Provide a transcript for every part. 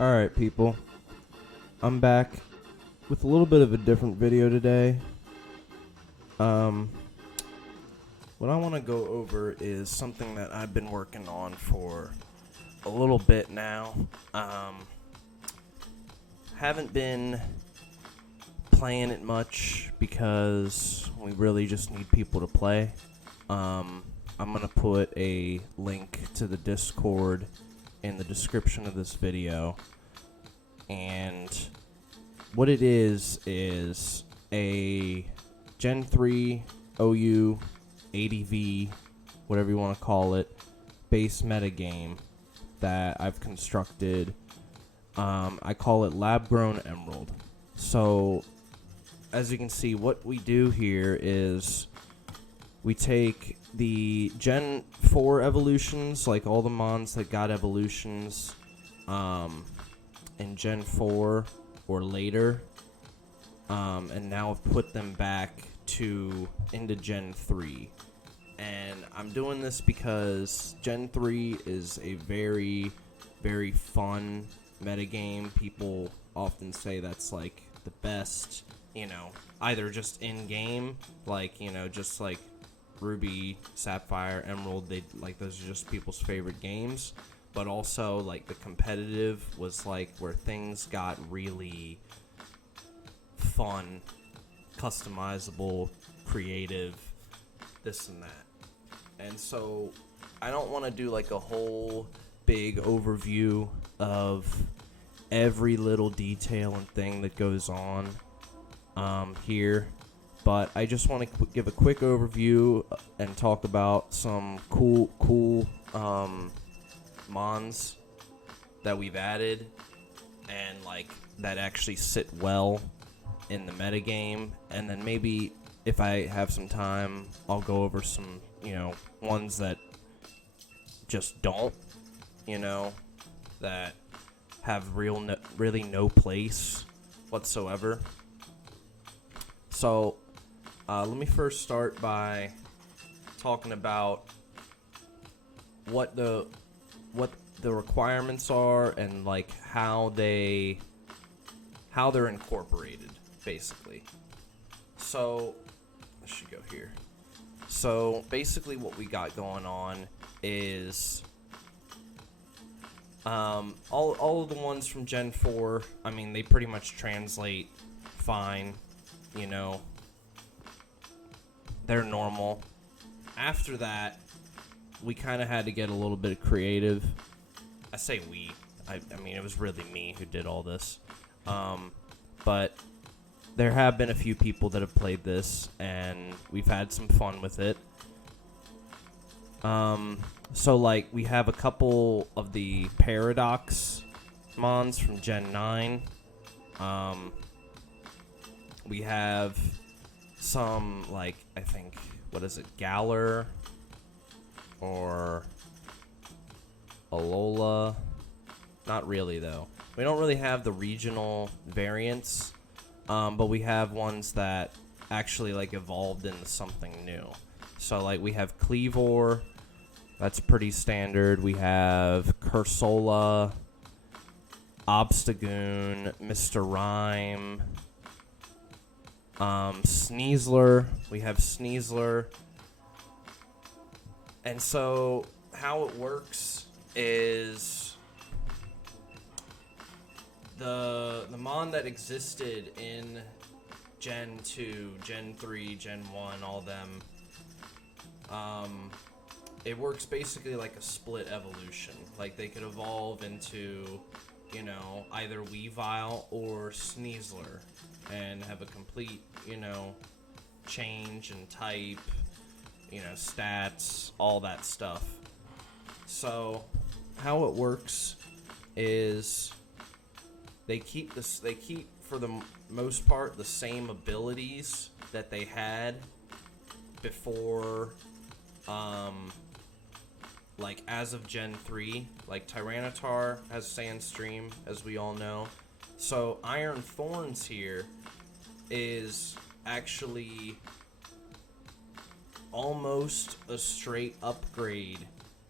Alright, people. I'm back with a little bit of a different video today. Um, what I want to go over is something that I've been working on for a little bit now. Haven't been playing it much because we really just need people to play. I'm going to put a link to the Discord in the description of this video. And what it is a Gen 3 OU ADV, whatever you want to call it, base metagame that I've constructed. I call it Lab Grown Emerald. So, as you can see, what we do here is we take the Gen 4 evolutions, like all the mons that got evolutions in Gen 4 or later, and now I've put them back into Gen 3. And I'm doing this because Gen 3 is a very, very fun metagame. People often say that's like the best, either just in-game, like, just like Ruby, Sapphire, Emerald, those are just people's favorite games. But also, like, the competitive was, like, where things got really fun, customizable, creative, this and that. And so, I don't want to do, like, a whole big overview of every little detail and thing that goes on here. But I just want to give a quick overview and talk about some cool mons that we've added and like that actually sit well in the metagame, and then maybe if I have some time I'll go over some ones that just don't, that have really no place whatsoever. So let me first start by talking about what the requirements are and like how they're incorporated, basically. So I should go here. So basically what we got going on is all of the ones from Gen 4, I mean, they pretty much translate fine, they're normal. After that, we kind of had to get a little bit creative. I say we. I mean, it was really me who did all this. But there have been a few people that have played this, and we've had some fun with it. So, like, we have a couple of the Paradox mons from Gen 9. We have some, like, I think, what is it, Galler or Alola. Not really, though. We don't really have the regional variants, but we have ones that actually like evolved into something new. So like we have Cleavor, that's pretty standard. We have Cursola, Obstagoon, Mr. Rhyme, Sneasler. We have Sneasler. And so how it works is the mon that existed in Gen 2, Gen 3, Gen 1, all them, it works basically like a split evolution. Like they could evolve into, either Weavile or Sneasler and have a complete, change in type, stats, all that stuff. So how it works is they keep for the most part the same abilities that they had before, like as of Gen 3. Like Tyranitar has Sandstream, as we all know. So Iron Thorns here is actually almost a straight upgrade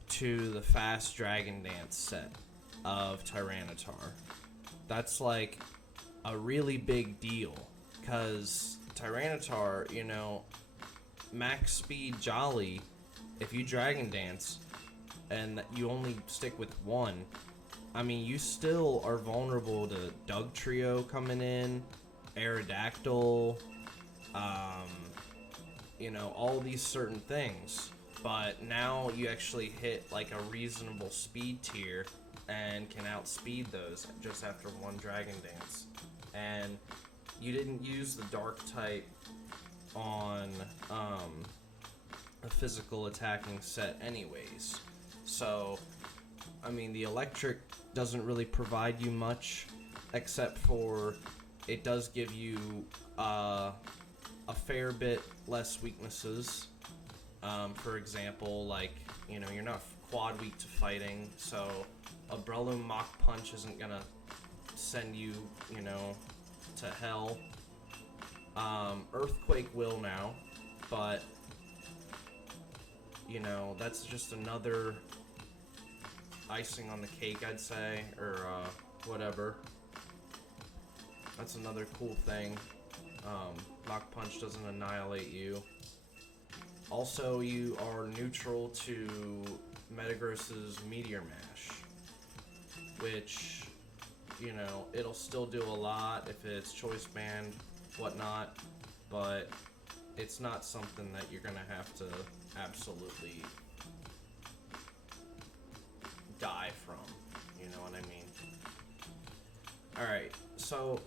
to the Fast Dragon Dance set. of Tyranitar. That's like a really big deal, because Tyranitar, you know, max speed Jolly, if you Dragon Dance and you only stick with one, I mean, you still are vulnerable to Doug Trio coming in, Aerodactyl, you know, all these certain things. But now you actually hit like a reasonable speed tier and can outspeed those just after one Dragon Dance. And you didn't use the Dark type on a physical attacking set anyways. So, I mean, the Electric doesn't really provide you much, except for it does give you a fair bit less weaknesses. For example, like, you know, you're not quad weak to fighting, so a Breloom Mach Punch isn't gonna send you, you know, to hell. Earthquake will now, but, you know, that's just another icing on the cake, I'd say, or whatever. That's another cool thing. Mach Punch doesn't annihilate you. Also, you are neutral to Metagross's Meteor Mash, which, you know, it'll still do a lot if it's choice banned, whatnot, but it's not something that you're gonna have to absolutely die from, you know what I mean? Alright, so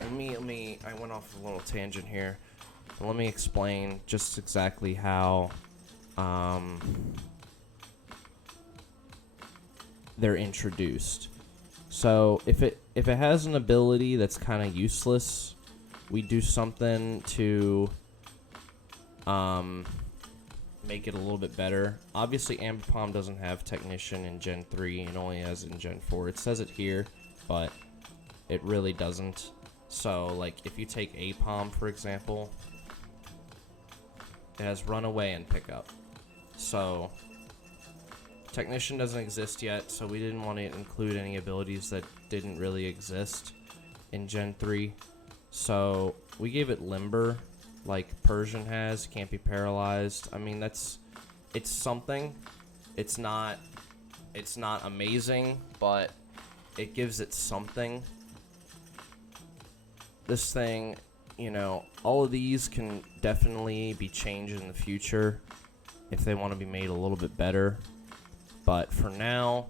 let me I went off a little tangent here. Let me explain just exactly how they're introduced. So if it has an ability that's kind of useless, we do something to make it a little bit better. Obviously, Ambipom doesn't have Technician in Gen 3, it only has it in Gen 4. It says it here, but it really doesn't. So, like, if you take Apom, for example, it has Runaway and Pickup. So, Technician doesn't exist yet, so we didn't want to include any abilities that didn't really exist in Gen 3. So, we gave it Limber, like Persian has, can't be paralyzed. I mean, it's something. It's not amazing, but it gives it something. This thing, you know, all of these can definitely be changed in the future if they want to be made a little bit better. But for now,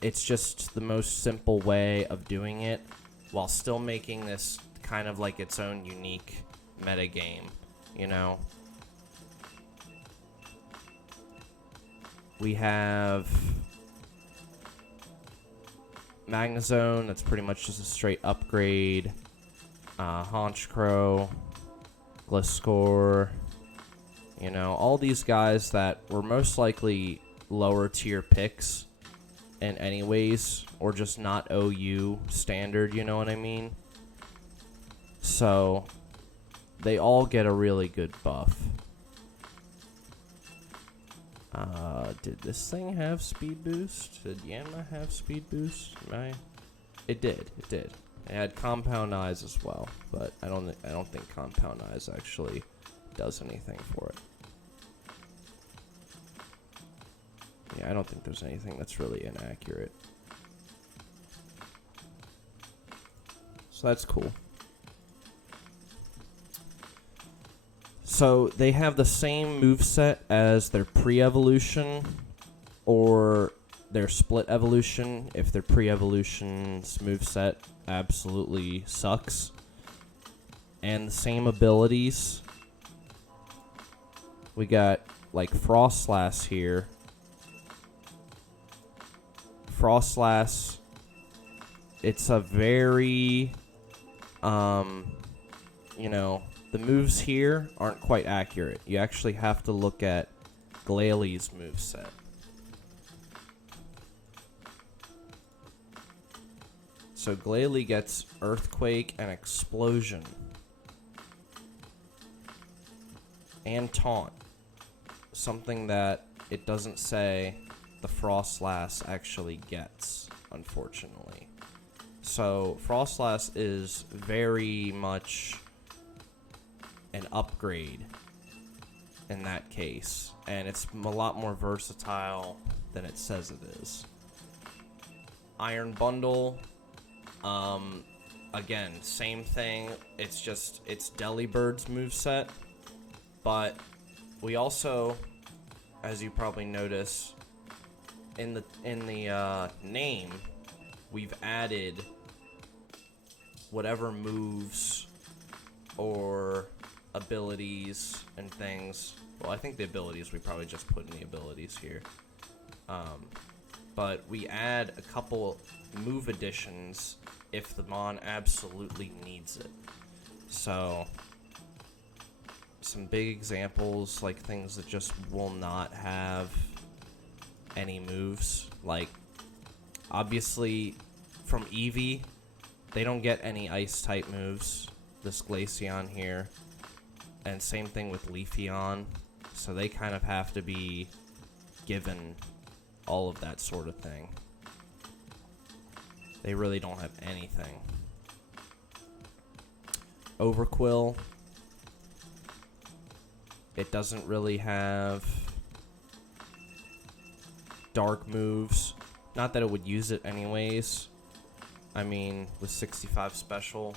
it's just the most simple way of doing it while still making this kind of like its own unique metagame, you know? We have Magnezone, that's pretty much just a straight upgrade. Honchkrow, Gliscor, you know, all these guys that were most likely lower tier picks in anyways, or just not OU standard, you know what I mean? So, they all get a really good buff. Did this thing have speed boost? Did Yanma have speed boost? It did. It had Compound Eyes as well, but I don't think Compound Eyes actually does anything for it. Yeah, I don't think there's anything that's really inaccurate. So that's cool. So they have the same moveset as their pre-evolution or their split evolution if their pre-evolution's moveset absolutely sucks. And the same abilities. We got like Frostlass here. Frostlass, it's a very, you know, the moves here aren't quite accurate. You actually have to look at Glalie moveset. So Glalie gets Earthquake and Explosion. And Taunt. Something that it doesn't say the Frostlass actually gets, unfortunately. So Frostlass is very much an upgrade in that case, and it's a lot more versatile than it says it is. Iron Bundle, again, same thing. It's Delibird's moveset, but we also, as you probably notice, in the name, we've added whatever moves or abilities and things. Well, I think the abilities we probably just put in the abilities here. But we add a couple move additions if the mon absolutely needs it. So, some big examples, like things that just will not have any moves. Like, obviously, from Eevee, they don't get any ice-type moves. This Glaceon here. And same thing with Leafeon. So they kind of have to be given all of that sort of thing. They really don't have anything. Overquill. It doesn't really have dark moves. Not that it would use it anyways. I mean, with 65 special,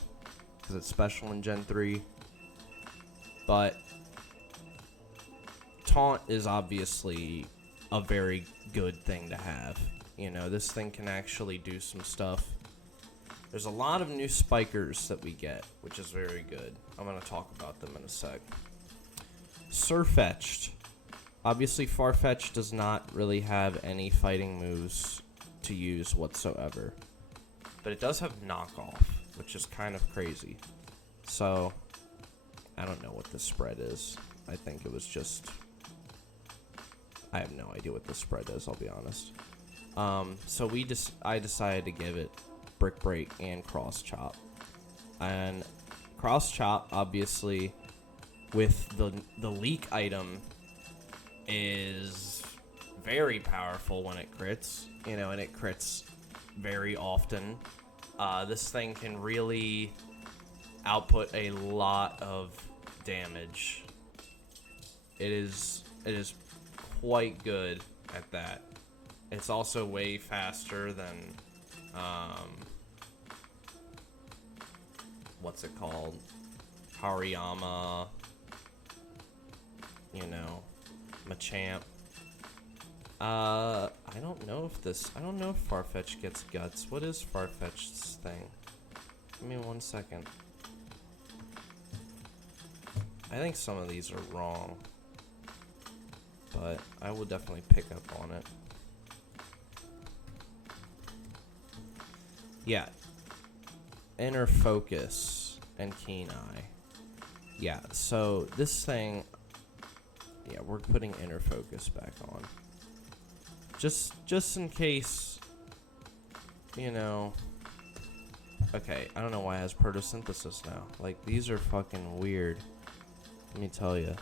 because it's special in Gen 3. But Taunt is obviously a very good thing to have. You know, this thing can actually do some stuff. There's a lot of new spikers that we get, which is very good. I'm going to talk about them in a sec. Surfetched. Obviously, Farfetch'd does not really have any fighting moves to use whatsoever. But it does have knockoff, which is kind of crazy. So, I don't know what the spread is. I think it was just... I have no idea what the spread is, I'll be honest. So I decided to give it Brick Break and Cross Chop. And Cross Chop, obviously, with the leak item, is very powerful when it crits. You know, and it crits very often. This thing can really output a lot of damage. It is quite good at that. It's also way faster than what's it called? Hariyama, you know, Machamp. I don't know if Farfetch gets guts. What is Farfetch's thing? Give me 1 second. I think some of these are wrong, but I will definitely pick up on it. Yeah. Inner Focus and Keen Eye. Yeah, so this thing... Yeah, we're putting Inner Focus back on. Just in case, you know... Okay, I don't know why it has Protosynthesis now. Like, these are fucking weird. Let me tell you.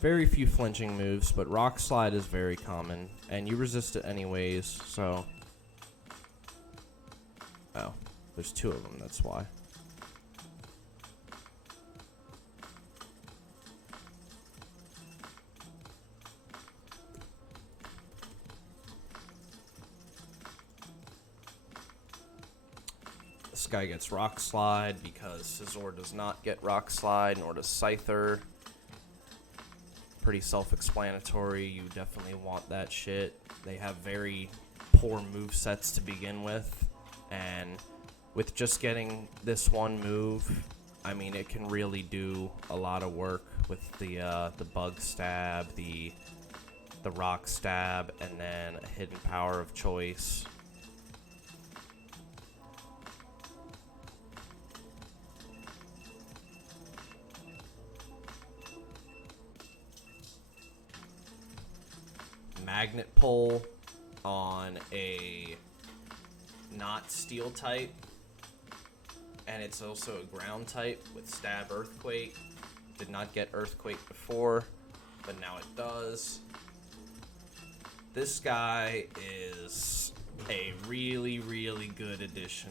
Very few flinching moves, but Rock Slide is very common, and you resist it anyways, so... Oh, there's two of them, that's why. This guy gets Rock Slide because Scizor does not get Rock Slide, nor does Scyther. Pretty self-explanatory. You definitely want that shit. They have very poor movesets to begin with, and with just getting this one move, I mean, it can really do a lot of work with the Bug Stab, the Rock Stab, and then a hidden power of choice. Magnet Pull on a not steel type, and it's also a ground type with Stab Earthquake. Did not get Earthquake before, but now it does. This guy is a really, really good addition.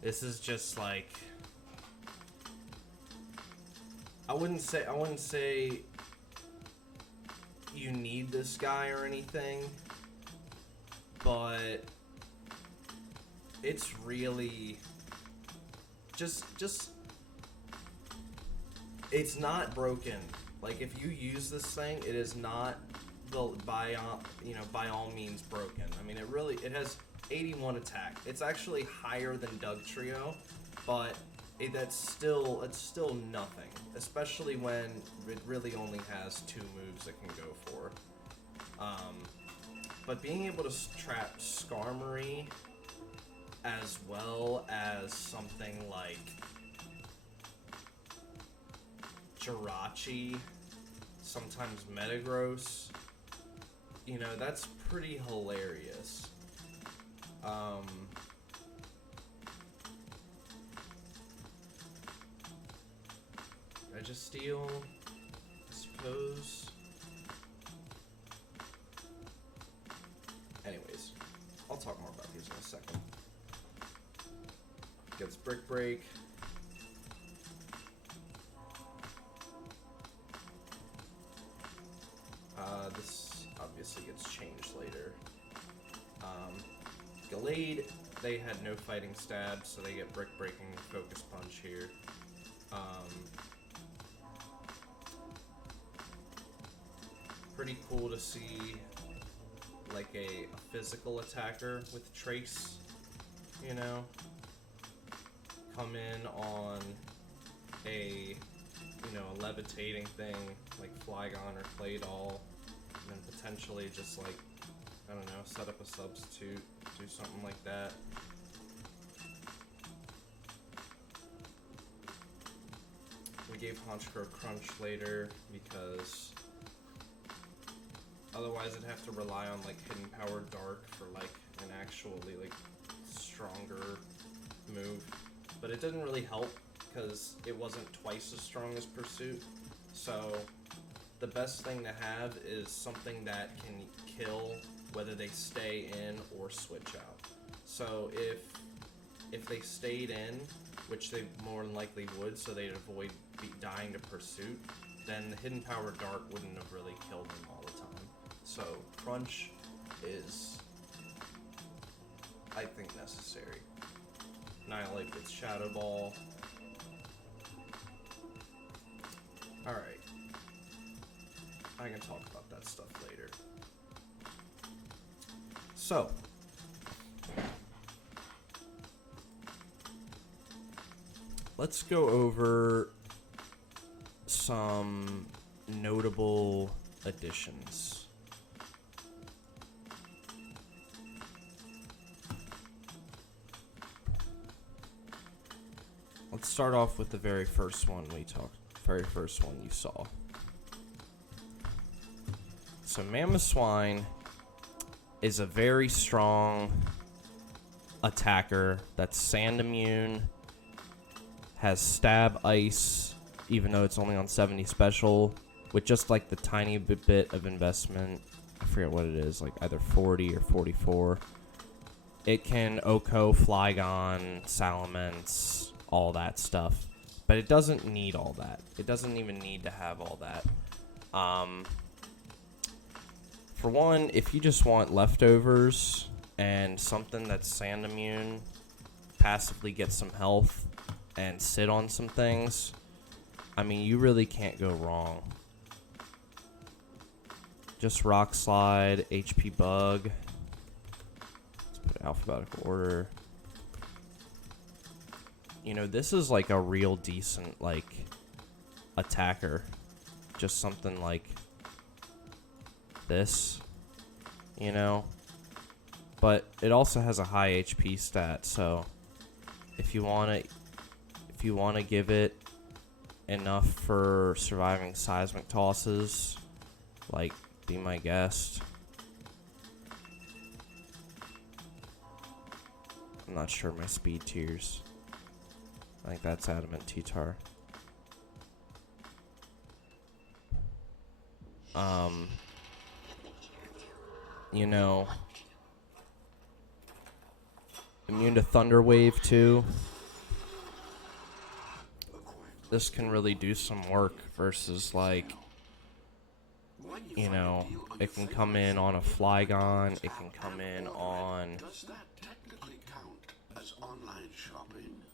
This is just like, I wouldn't say you need this guy or anything, but it's really just it's not broken. Like, if you use this thing, it is not by all means broken. I mean, it has 81 attack. It's actually higher than Doug Trio, but it's still nothing, especially when it really only has 2 moves it can go for. But being able to trap Skarmory as well as something like Jirachi, sometimes Metagross, you know, that's pretty hilarious. I just steal, I suppose. Anyways, I'll talk more about these in a second. Gets Brick Break. This obviously gets changed later. Gallade, they had no fighting stab, so they get Brick Breaking Focus Punch here. Pretty cool to see like a physical attacker with Trace, you know, come in on a, you know, a levitating thing like Flygon or Claydol, and then potentially just like, I don't know, set up a substitute, do something like that. We gave Honchkrow Crunch later because otherwise I'd have to rely on like Hidden Power Dark for like an actually like stronger move. But it didn't really help because it wasn't twice as strong as Pursuit. So the best thing to have is something that can kill whether they stay in or switch out. So if they stayed in, which they more than likely would, so they'd avoid dying to Pursuit, then the Hidden Power Dark wouldn't have really killed them all the time. So Crunch is, I think, necessary. Annihilate with Shadow Ball. Alright. I can talk about that stuff later. So, let's go over some notable additions. Let's start off with the very first one you saw. So Mamoswine is a very strong attacker that's sand immune, has stab ice, even though it's only on 70 special, with just like the tiny bit of investment. I forget what it is, like either 40 or 44. It can Oko, Flygon, Salamence, all that stuff. But it doesn't need all that. It doesn't even need to have all that. For one, if you just want leftovers and something that's sand immune, passively get some health, and sit on some things, I mean, you really can't go wrong. Just Rock Slide, HP Bug. Let's put it in alphabetical order. You know, this is like a real decent, like, attacker. Just something like this, you know? But it also has a high HP stat, so if you want to give it enough for surviving seismic tosses, like, be my guest. I'm not sure my speed tiers. I think that's Adamant T-Tar. You know, immune to Thunder Wave too. This can really do some work versus, like, you know, it can come in on a Flygon, it can come in on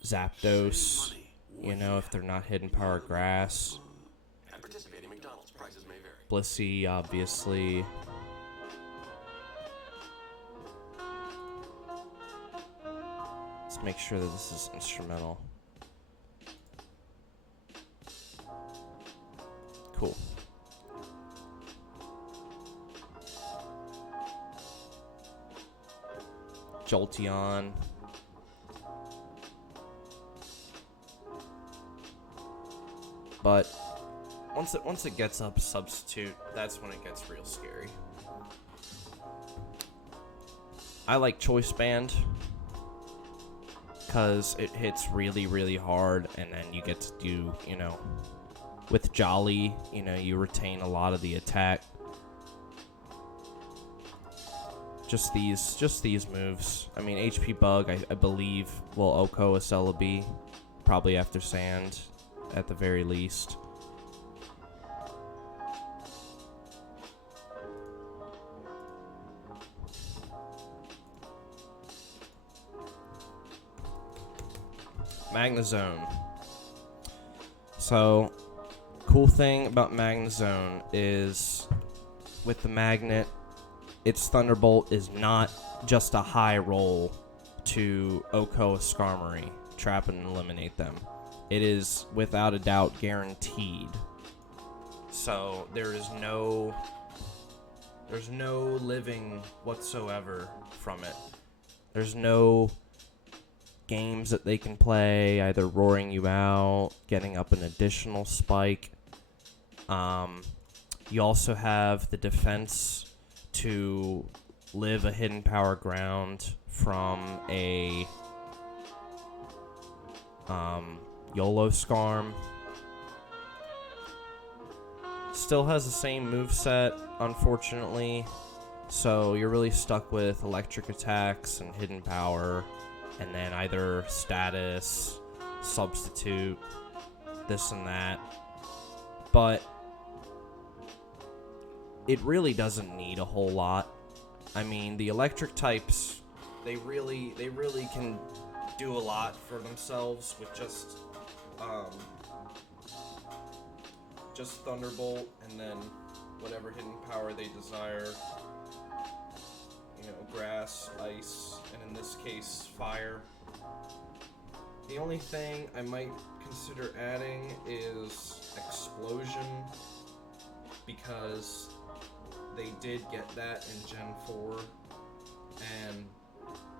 Zapdos, you know, if they're not Hidden Power Grass. Blissey, obviously. Let's make sure that this is instrumental. Cool. Jolteon. But once it gets up substitute, that's when it gets real scary. I like Choice Band because it hits really, really hard, and then you get to do, you know, with Jolly, you know, you retain a lot of the attack. Just these moves. I mean, HP Bug, I believe, will OHKO a Celebi, probably after Sand, at the very least. Magnezone. So, cool thing about Magnezone is, with the Magnet, its Thunderbolt is not just a high roll to OHKO a Skarmory, trap and eliminate them. It is, without a doubt, guaranteed. So, there's no living whatsoever from it. There's no games that they can play, either roaring you out, getting up an additional spike. You also have the defense to live a Hidden Power Ground from a YOLO Skarm. Still has the same moveset, unfortunately, so you're really stuck with electric attacks and hidden power, and then either status, substitute, this and that. But it really doesn't need a whole lot. I mean, the electric types, they really can do a lot for themselves with just Thunderbolt and then whatever hidden power they desire. You know, grass, ice, and in this case, fire. The only thing I might consider adding is Explosion, because they did get that in Gen 4, and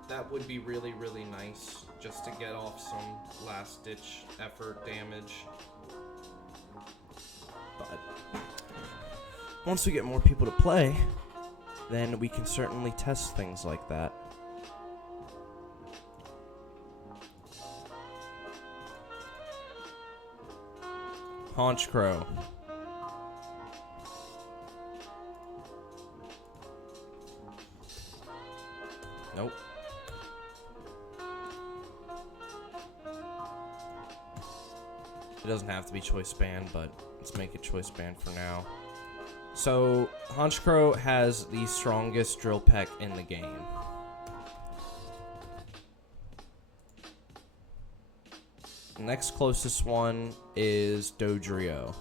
that would be really, really nice just to get off some last-ditch effort damage. But once we get more people to play, then we can certainly test things like that. Honchkrow. Nope. It doesn't have to be Choice Band, but let's make it Choice Band for now. So, Honchkrow has the strongest Drill Peck in the game. The next closest one is Dodrio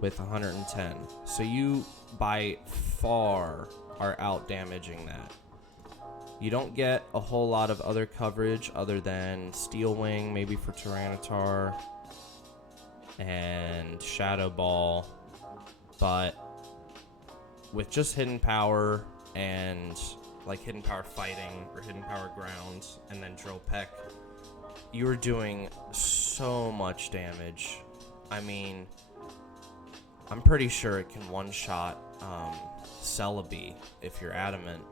with 110. So you, by far, are out damaging that. You don't get a whole lot of other coverage other than Steel Wing, maybe for Tyranitar, and Shadow Ball. But with just Hidden Power and like Hidden Power Fighting or Hidden Power Ground and then Drill Peck, you're doing so much damage. I mean, I'm pretty sure it can one-shot Celebi if you're adamant.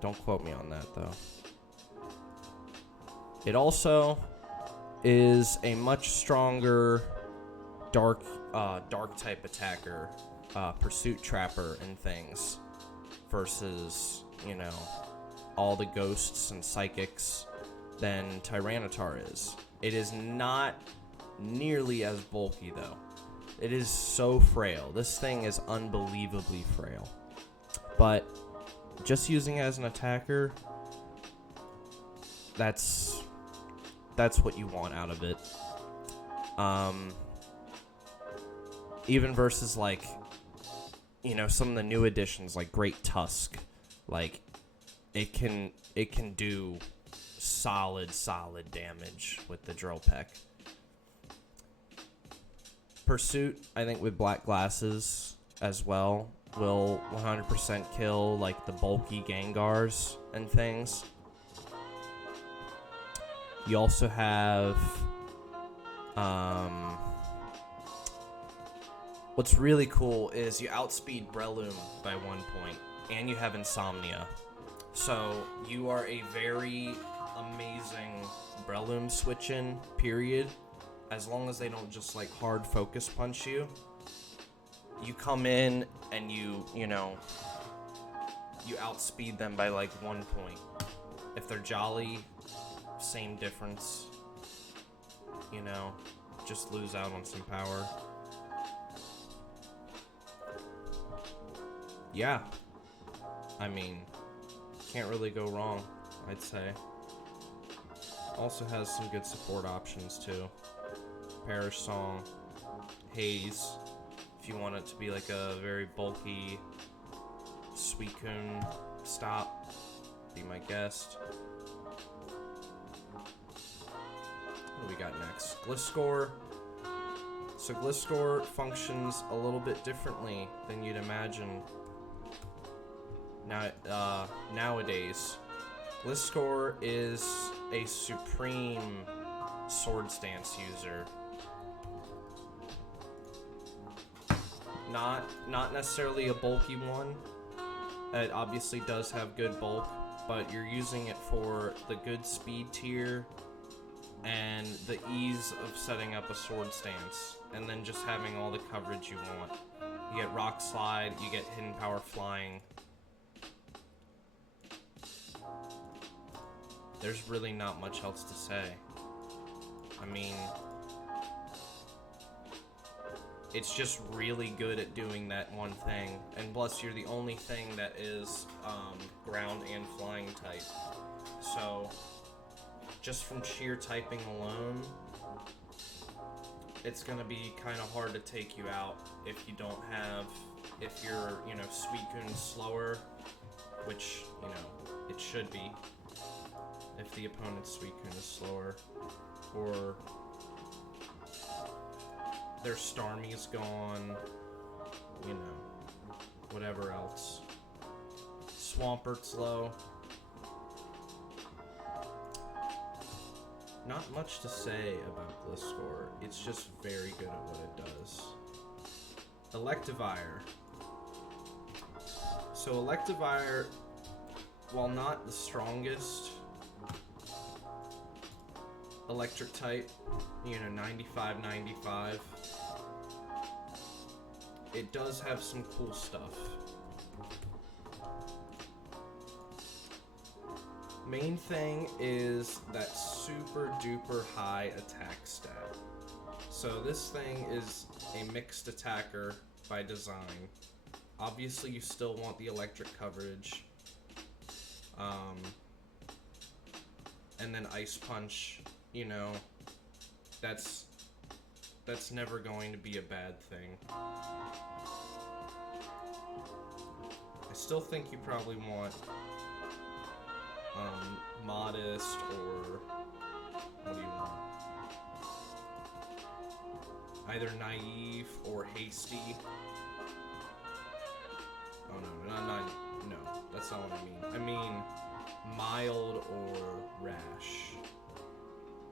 Don't quote me on that, though. It also is a much stronger dark type attacker, pursuit trapper and things, versus, you know, all the ghosts and psychics than Tyranitar is. It is not nearly as bulky though. It is so frail. This thing is unbelievably frail. But just using it as an attacker, that's what you want out of it. Even versus, like, you know, some of the new additions like Great Tusk, like it can do solid damage with the drill peck. Pursuit, I think, with black glasses as well, will 100% kill like the bulky Gengars and things. You also have what's really cool is you outspeed Breloom by 1 point, and you have Insomnia. So you are a very amazing Breloom switch-in, period. As long as they don't just like hard focus punch you. You come in and you outspeed them by like 1 point. If they're Jolly, same difference. You know, just lose out on some power. Yeah. I mean, can't really go wrong, I'd say. Also has some good support options too. Parish Song, Haze, if you want it to be like a very bulky Suicune stop, be my guest. What do we got next? Gliscor. So Gliscor functions a little bit differently than you'd imagine nowadays. Gliscor is a supreme sword stance user. Not necessarily a bulky one. It obviously does have good bulk, but you're using it for the good speed tier and the ease of setting up a sword stance, and then just having all the coverage you want. You get Rock Slide, you get Hidden Power Flying. There's really not much else to say. I mean, it's just really good at doing that one thing, and plus you're the only thing that is ground and flying type. So just from sheer typing alone, it's gonna be kind of hard to take you out if you don't have, if you're, you know, Suicune's slower, which, you know, it should be if the opponent's Suicune is slower, or their Starmie's gone, you know, whatever else. Swampert's low. Not much to say about Gliscor. It's just very good at what it does. Electivire. So Electivire, while not the strongest electric type, you know, 95, it does have some cool stuff. Main thing is that super duper high attack stat. So this thing is a mixed attacker by design. Obviously you still want the electric coverage. And then Ice Punch, you know, that's never going to be a bad thing. I still think you probably want Modest, or what do you want? Either Naive or Hasty. Oh no, that's not what I mean. I mean Mild or Rash.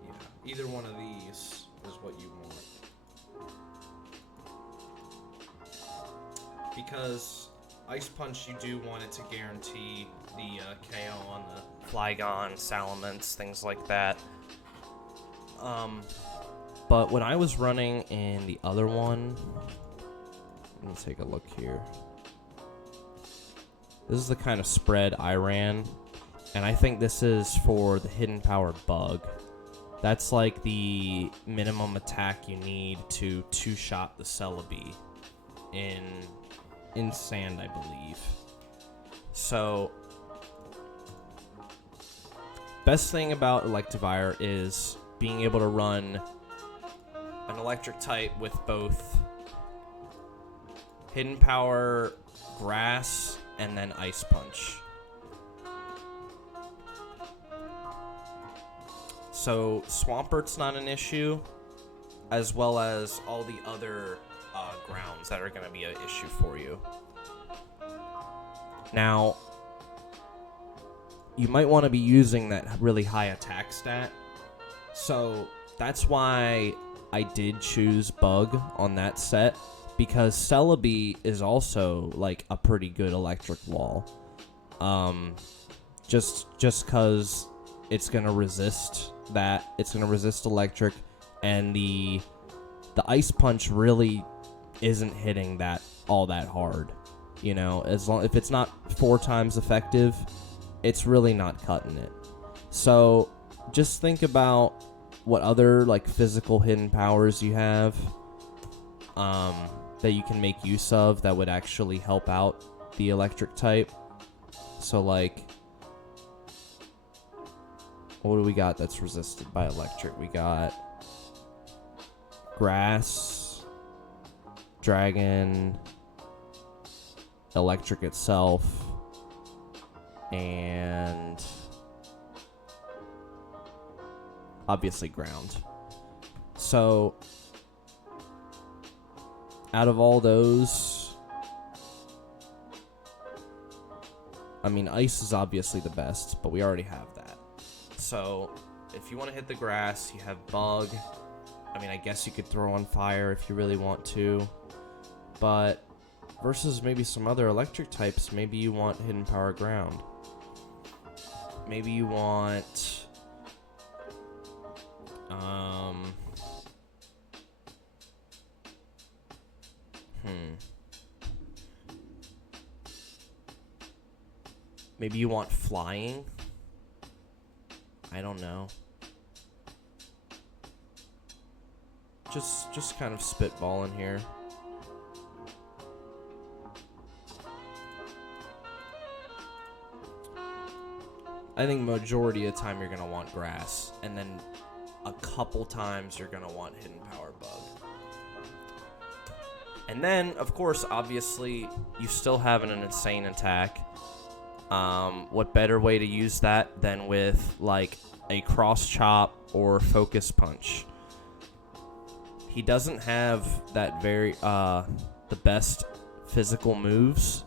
Yeah, either one of these is what you want. Because Ice Punch, you do want it to guarantee the KO on the Flygon, Salamence, things like that. But when I was running in the other one, let me take a look here. This is the kind of spread I ran, and I think this is for the hidden power bug. That's like the minimum attack you need to two-shot the Celebi in sand, I believe. So, best thing about Electivire is being able to run an electric type with both hidden power, grass, and then ice punch. So Swampert's not an issue, as well as all the other grounds that are going to be an issue for you. Now, you might want to be using that really high attack stat, so that's why I did choose Bug on that set, because Celebi is also like a pretty good electric wall. Just because it's gonna resist that, it's gonna resist electric, and the ice punch really isn't hitting that all that hard. You know, as long if it's not 4 times effective, it's really not cutting it. So just think about what other like physical hidden powers you have that you can make use of that would actually help out the electric type. So like, what do we got that's resisted by electric? We got grass, dragon, electric itself, and obviously ground. So out of all those, I mean, ice is obviously the best, but we already have that. So if you want to hit the grass, you have bug. I mean, I guess you could throw on fire if you really want to, but versus maybe some other electric types, maybe you want hidden power ground. Maybe you want maybe you want flying. I don't know. Just kind of spitballing here. I think majority of the time you're gonna want grass, and then a couple times you're gonna want hidden power bug. And then, of course, obviously, you still have an insane attack. What better way to use that than with like a cross chop or focus punch? He doesn't have that very the best physical moves.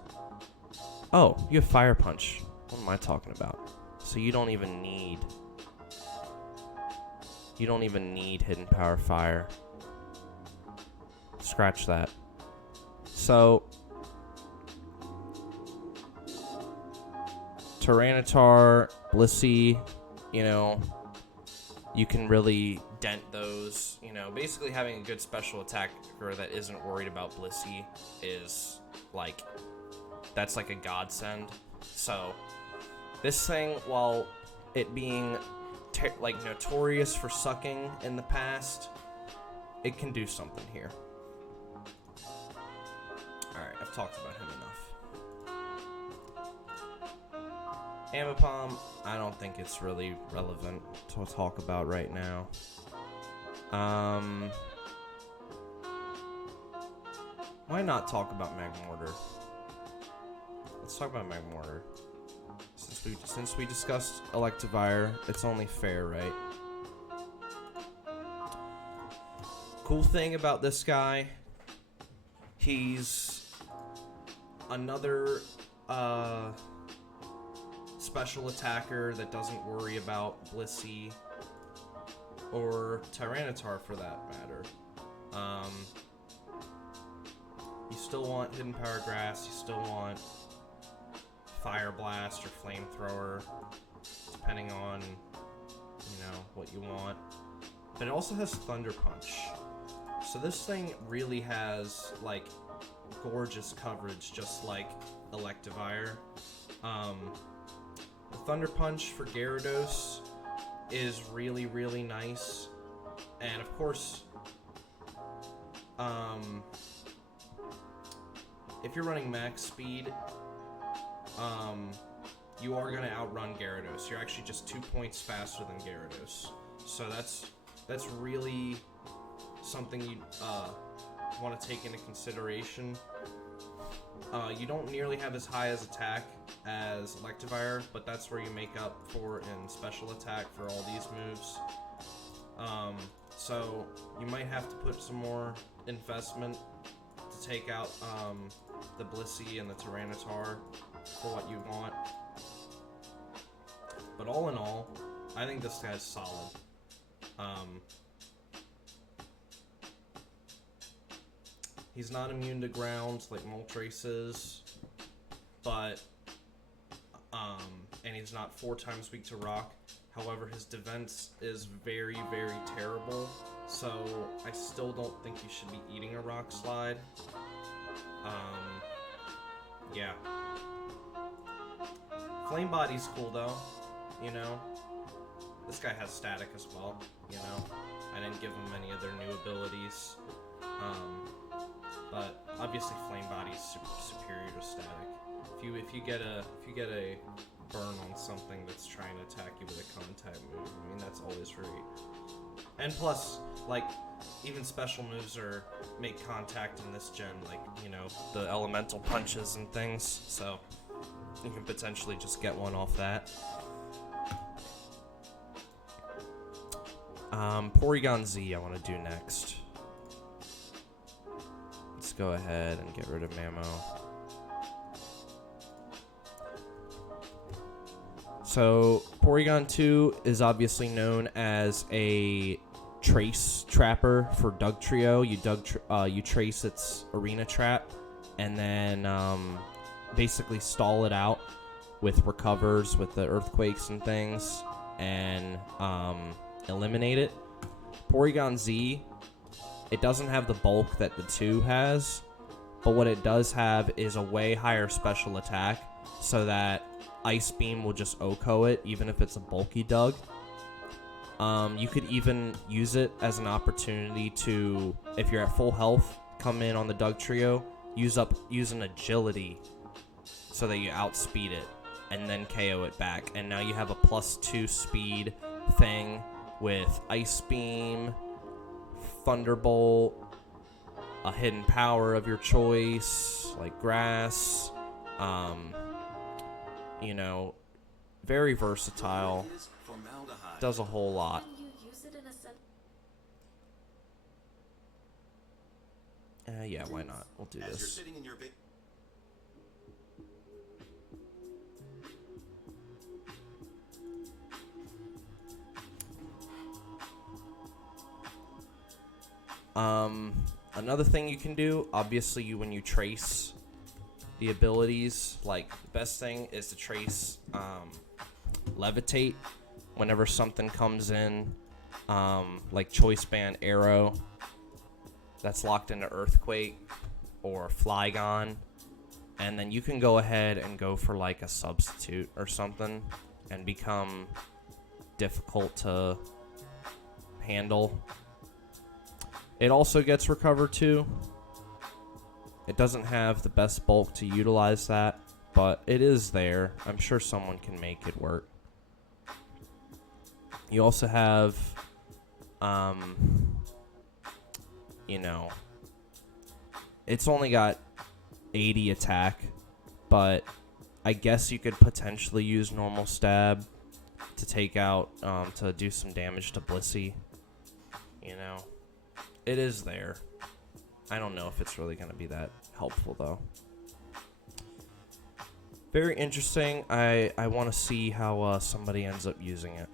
Oh, you have fire punch. What am I talking about? So you don't even need hidden power fire. Scratch that. So Tyranitar, Blissey, you know, you can really dent those. You know, basically having a good special attacker that isn't worried about Blissey is like, that's like a godsend. So this thing, while it being like notorious for sucking in the past, it can do something here. Alright, I've talked about him enough. Ambipom, I don't think it's really relevant to talk about right now. Why not talk about Magmortar? Let's talk about Magmortar. Since we discussed Electivire, it's only fair, right? Cool thing about this guy, he's another special attacker that doesn't worry about Blissey or Tyranitar for that matter. You still want hidden power grass, you still want fire blast or flamethrower, depending on, you know, what you want. but it also has Thunder Punch. So this thing really has, like, gorgeous coverage, just like Electivire. The Thunder Punch for Gyarados is really, really nice. And of course, if you're running max speed, you are going to outrun Gyarados. You're actually just 2 points faster than Gyarados. So that's really something you want to take into consideration. You don't nearly have as high as attack as Electivire, but that's where you make up for in special attack for all these moves. So you might have to put some more investment to take out the Blissey and the Tyranitar for what you want. But all in all, I think this guy's solid. He's not immune to ground like Moltres is, but and he's not 4 times weak to rock. However, his defense is very, very terrible, so I still don't think you should be eating a Rock Slide. Yeah. Flame Body's cool though, you know. This guy has Static as well, you know. I didn't give him any of their new abilities. But obviously Flame Body's superior to Static. If you get a burn on something that's trying to attack you with a contact move, I mean that's always great. And plus, like, even special moves make contact in this gen, like, you know, the elemental punches and things, so you can potentially just get one off that. Porygon Z I want to do next. Let's go ahead and get rid of Mamo. So Porygon 2 is obviously known as a trace trapper for Dugtrio. You trace its arena trap and then basically stall it out with recovers with the earthquakes and things and eliminate it. Porygon Z, it doesn't have the bulk that the 2 has, but what it does have is a way higher special attack so that Ice Beam will just OHKO it even if it's a bulky Dug. You could even use it as an opportunity to, if you're at full health, come in on the Dugtrio, use an agility so that you outspeed it and then KO it back. And now you have a +2 speed thing with Ice Beam, Thunderbolt, a hidden power of your choice, like Grass. You know, very versatile. Does a whole lot. Yeah, why not? We'll do this. Another thing you can do, obviously, when you trace the abilities, like, the best thing is to trace Levitate whenever something comes in, like Choice Band Arrow that's locked into Earthquake or Flygon, and then you can go ahead and go for like a substitute or something and become difficult to handle. It also gets Recover too. It doesn't have the best bulk to utilize that, but it is there. I'm sure someone can make it work. You also have, you know, it's only got 80 attack, but I guess you could potentially use normal stab to take out, to do some damage to Blissey. You know, it is there. I don't know if it's really going to be that helpful, though. Very interesting. I want to see how somebody ends up using it.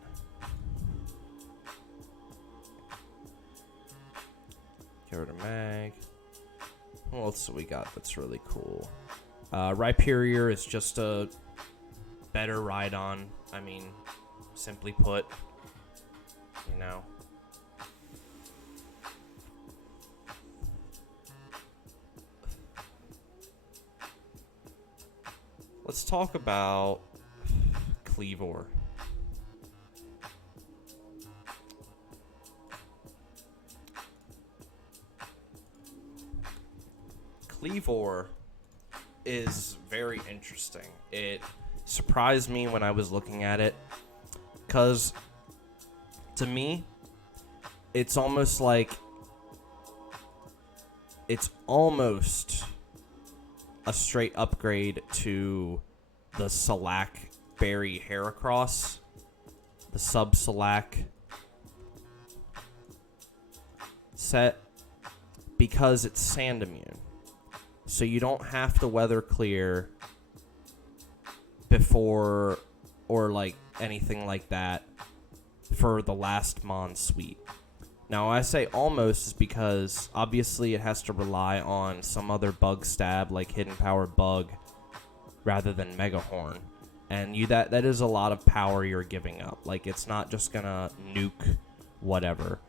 Get rid of Mag. What else do we got that's really cool? Rhyperior is just a better Rhydon. I mean, simply put, you know. let's talk about Cleavor. Cleavor is very interesting. It surprised me when I was looking at it, because to me, it's almost like it's almost a straight upgrade to the Salac Berry Heracross, the Sub Salac set, because it's sand immune. So you don't have to weather clear before or like anything like that for the last Mon sweep. Now I say almost is because obviously it has to rely on some other bug stab like Hidden Power Bug rather than Mega Horn. And that is a lot of power you're giving up. Like, it's not just gonna nuke whatever.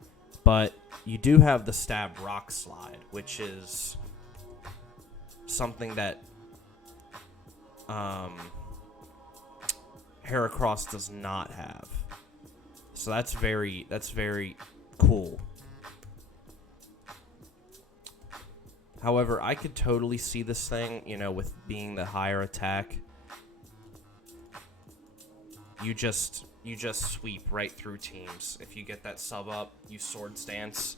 But you do have the stab Rock Slide, which is something that Heracross does not have. So that's very cool. However, I could totally see this thing, with being the higher attack. You just sweep right through teams. If you get that sub up, you sword stance,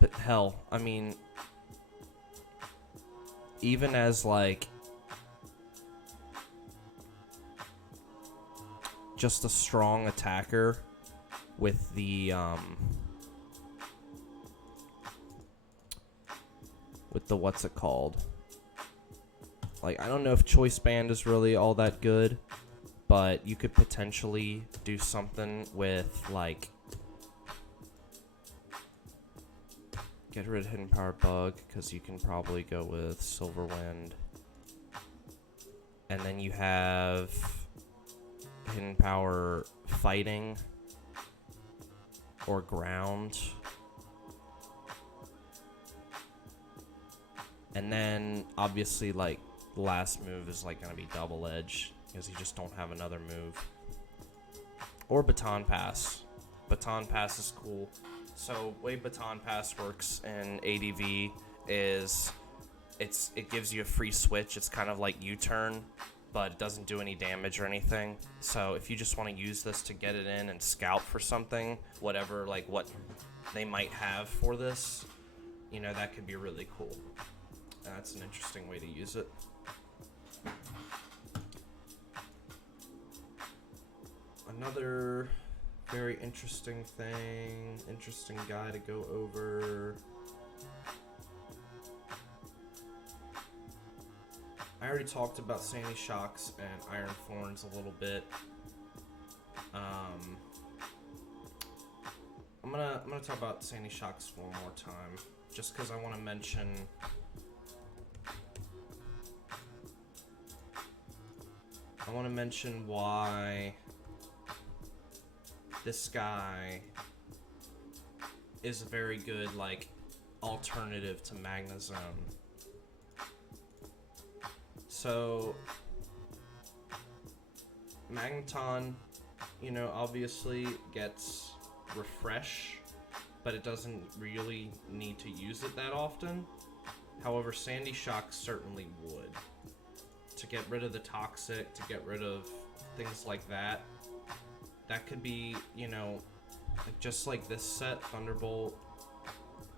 But hell, I mean, even as like just a strong attacker with the what's it called? Like, I don't know if Choice Band is really all that good, but you could potentially do something with, like, get rid of Hidden Power Bug, because you can probably go with Silver Wind. And then you have Hidden Power Fighting or Ground. And then, obviously, like, the last move is, like, going to be Double Edge, because you just don't have another move. Or Baton Pass. Baton Pass is cool. So, way Baton Pass works in ADV is it gives you a free switch. It's kind of like U-turn, but it doesn't do any damage or anything. So, if you just want to use this to get it in and scout for something, whatever, like, what they might have for this, that could be really cool. And that's an interesting way to use it. Another very interesting guy to go over. I already talked about Sandy Shocks and Iron Thorns a little bit. I'm gonna talk about Sandy Shocks one more time, just because I want to mention why this guy is a very good, like, alternative to Magnezone. So, Magneton, obviously gets Refresh, but it doesn't really need to use it that often. However, Sandy Shock certainly would. To get rid of the Toxic, to get rid of things like that. That could be, just like this set, Thunderbolt,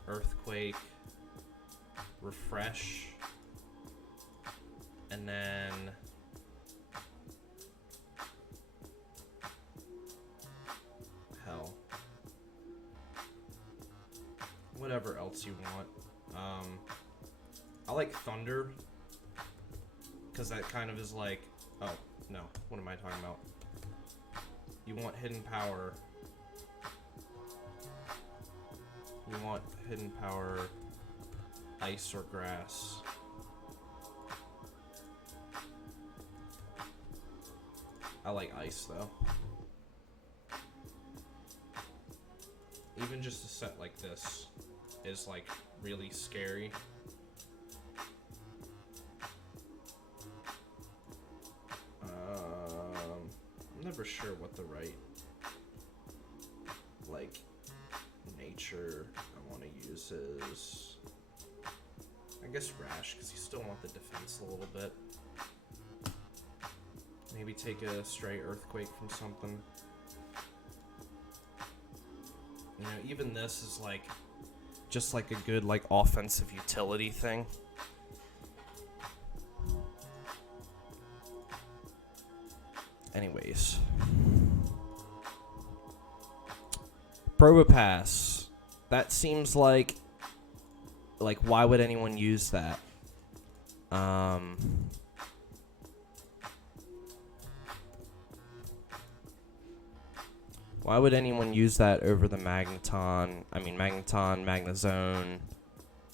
Earthquake, Refresh, and then hell, whatever else you want. I like Thunder, because that kind of is like, oh, no, what am I talking about? You want Hidden Power. You want Hidden Power, Ice or Grass. I like Ice, though. Even just a set like this is, like, really scary. for sure what the right, like, nature I want to use is, I guess Rash, because you still want the defense a little bit. Maybe take a stray Earthquake from something. You know, even this is like, just like a good, like, offensive utility thing. Anyways. Probopass. That seems like, why would anyone use that? Why would anyone use that over the Magneton? I mean, Magneton, Magnezone,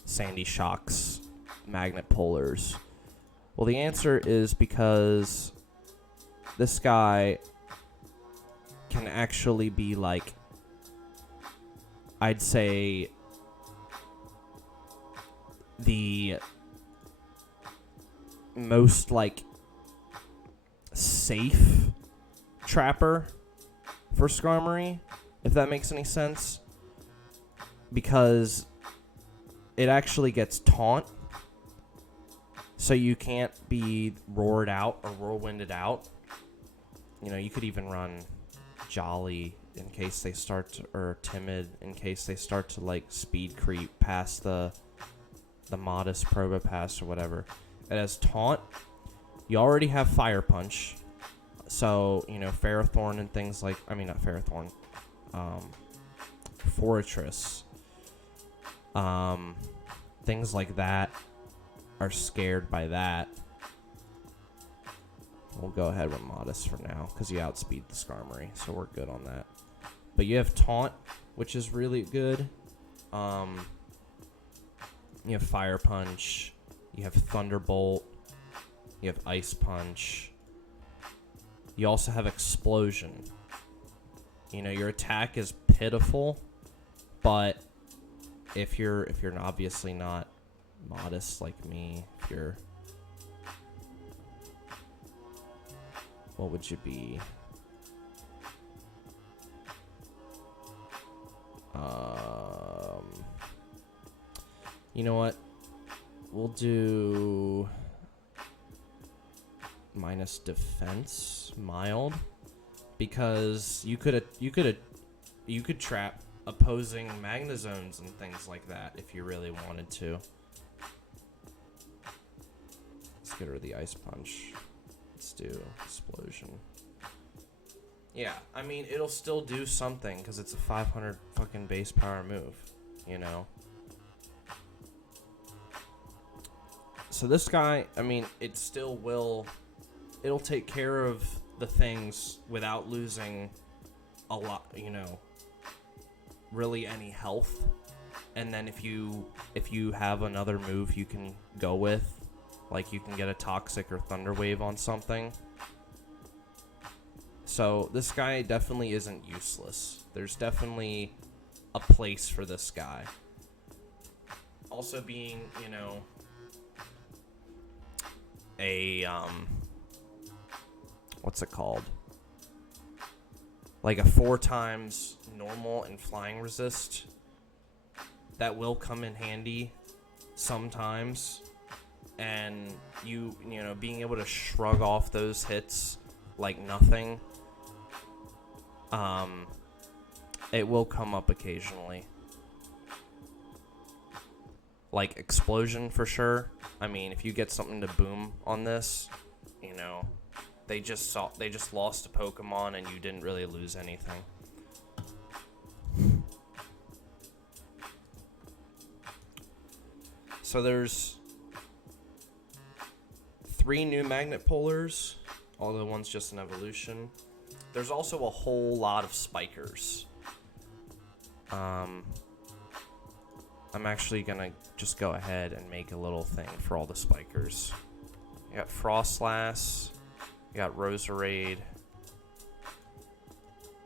Sandy Shocks, Magnet Polars. Well, the answer is because this guy can actually be, like, I'd say the most, like, safe trapper for Skarmory, if that makes any sense, because it actually gets taunt, so you can't be roared out or whirlwinded out. You know, you could even run Jolly in case they start to, or Timid in case they start to, like, speed creep past the modest Probopass or whatever. It has taunt. You already have Fire Punch. So, you know, Ferrothorn and things like, I mean, not Ferrothorn, Fortress, things like that are scared by that. We'll go ahead with Modest for now, because you outspeed the Skarmory, so we're good on that. But you have Taunt, which is really good. You have Fire Punch, you have Thunderbolt, you have Ice Punch. You also have Explosion. You know, your attack is pitiful, but if you're obviously not modest like me, if you're, what would you be? You know what? We'll do minus defense, mild, because you could trap opposing Magnezones and things like that if you really wanted to. Let's get rid of the Ice Punch. Let's do Explosion. Yeah, I mean, it'll still do something because it's a 500 fucking base power move, you know? So this guy, I mean, it still will, it'll take care of the things without losing a lot, you know, really any health. And then if you have another move you can go with, like you can get a Toxic or Thunder Wave on something. So this guy definitely isn't useless. There's definitely a place for this guy. Also being, you know, a, what's it called? Like a 4 times normal and flying resist. That will come in handy sometimes. And you know, being able to shrug off those hits like nothing, it will come up occasionally. Like Explosion for sure. I mean, if you get something to boom on this, you know, they just lost a Pokemon and you didn't really lose anything. So there's 3 new Magnet Polars, although one's just an evolution. There's also a whole lot of Spikers. I'm actually gonna just go ahead and make a little thing for all the Spikers. You got Frostlass, you got Roserade,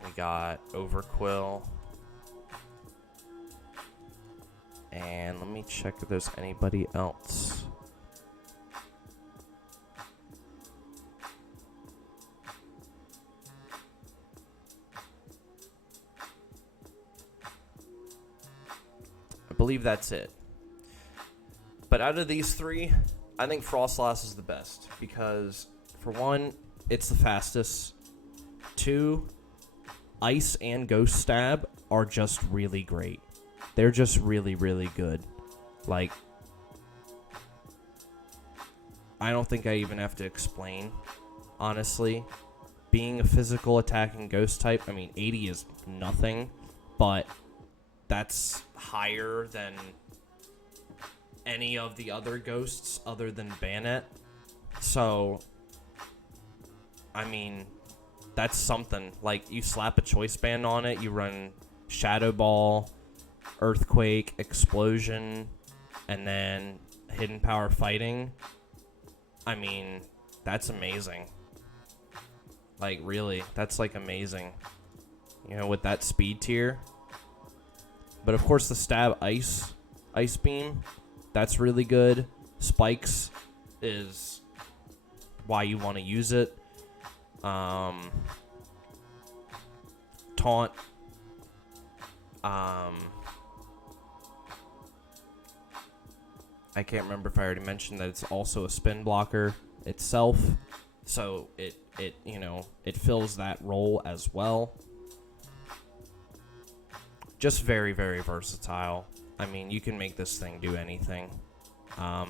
we got Overquill, and let me check if there's anybody else. believe that's it. But out of these three, I think Frostlass is the best because, for one, it's the fastest. Two, Ice and Ghost Stab are just really great. They're just really, really good. Like, I don't think I even have to explain, honestly. Being a physical attacking ghost type, I mean, 80 is nothing, but that's higher than any of the other ghosts other than Bayonet. So, I mean, that's something. Like, you slap a choice band on it, you run Shadow Ball, Earthquake, Explosion, and then Hidden Power Fighting. I mean, that's amazing. Like, really, that's, like, amazing. You know, with that speed tier. But, of course, the Stab Ice Beam, that's really good. Spikes is why you want to use it. Taunt. I can't remember if I already mentioned that it's also a spin blocker itself. So it you know, it fills that role as well. Just very, very versatile. I mean, you can make this thing do anything. I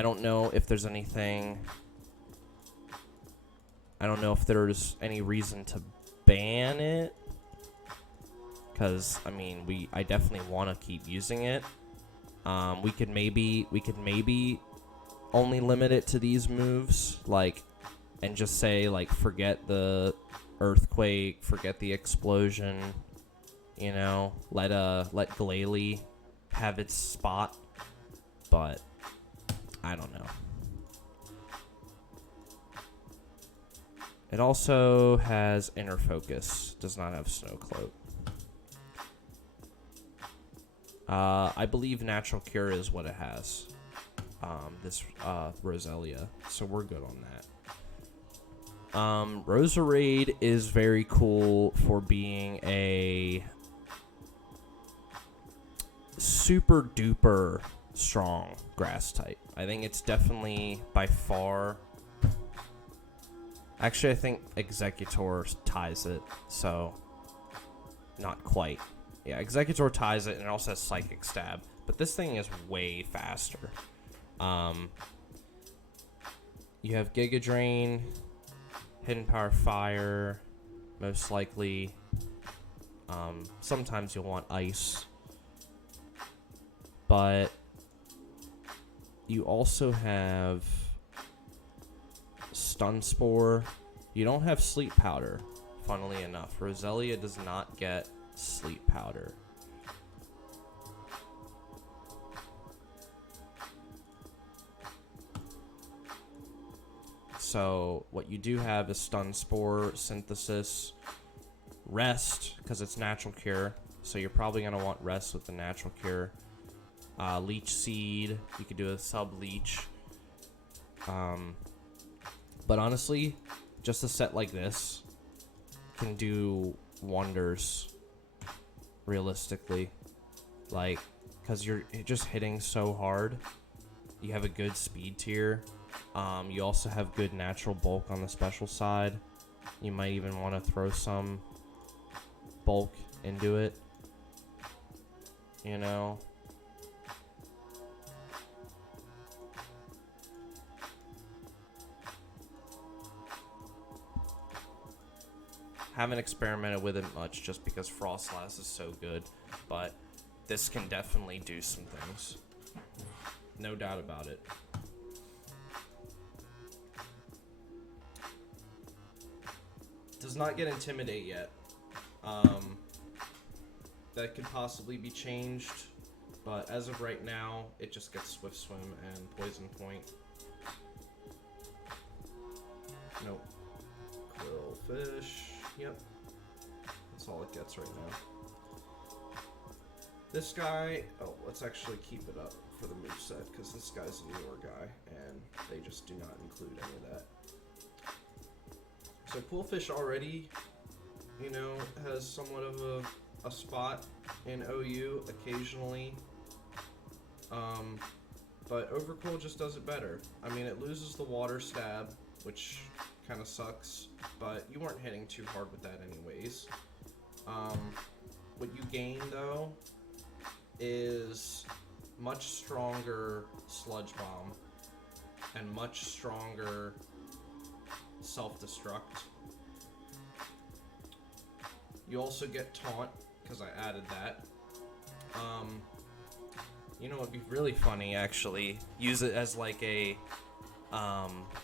don't know if there's anything... I don't know if there's any reason to ban it. Because, I mean, I definitely want to keep using it. We could maybe only limit it to these moves, like, and just say, like, forget the Earthquake, forget the Explosion, you know, let Glalie have its spot, but I don't know. It also has Inner Focus, does not have Snow Cloak. I believe Natural Cure is what it has. This Roselia, so we're good on that. Roserade is very cool for being a super duper strong grass type. I think it's definitely by far... Actually, I think Executor ties it, so not quite. Yeah, Executor ties it, and it also has Psychic Stab, but this thing is way faster. You have Giga Drain, Hidden Power Fire, most likely. Sometimes you'll want Ice. But you also have Stun Spore. You don't have Sleep Powder, funnily enough. Roselia does not get Sleep Powder. So what you do have is Stun Spore, Synthesis, Rest, because it's Natural Cure. So you're probably going to want Rest with the Natural Cure. Leech Seed, you could do a Sub-Leech. But honestly, just a set like this can do wonders, realistically. Like, because you're just hitting so hard. You have a good speed tier. You also have good natural bulk on the special side. You might even want to throw some bulk into it. You know? Haven't experimented with it much just because Frostlass is so good, but this can definitely do some things. No doubt about it. Does not get Intimidate yet. That could possibly be changed, but as of right now, it just gets Swift Swim and Poison Point. Nope. Quillfish. Yep. That's all it gets right now. This guy... Oh, let's actually keep it up for the moveset, because this guy's a newer guy, and they just do not include any of that. So Quillfish already, you know, has somewhat of a a spot in OU occasionally. But Overcool just does it better. I mean, it loses the water stab, which kind of sucks, but you weren't hitting too hard with that anyways. What you gain, though, is much stronger Sludge Bomb and much stronger Self-Destruct. You also get Taunt, because I added that. You know, it'd be really funny, actually. Use it as like a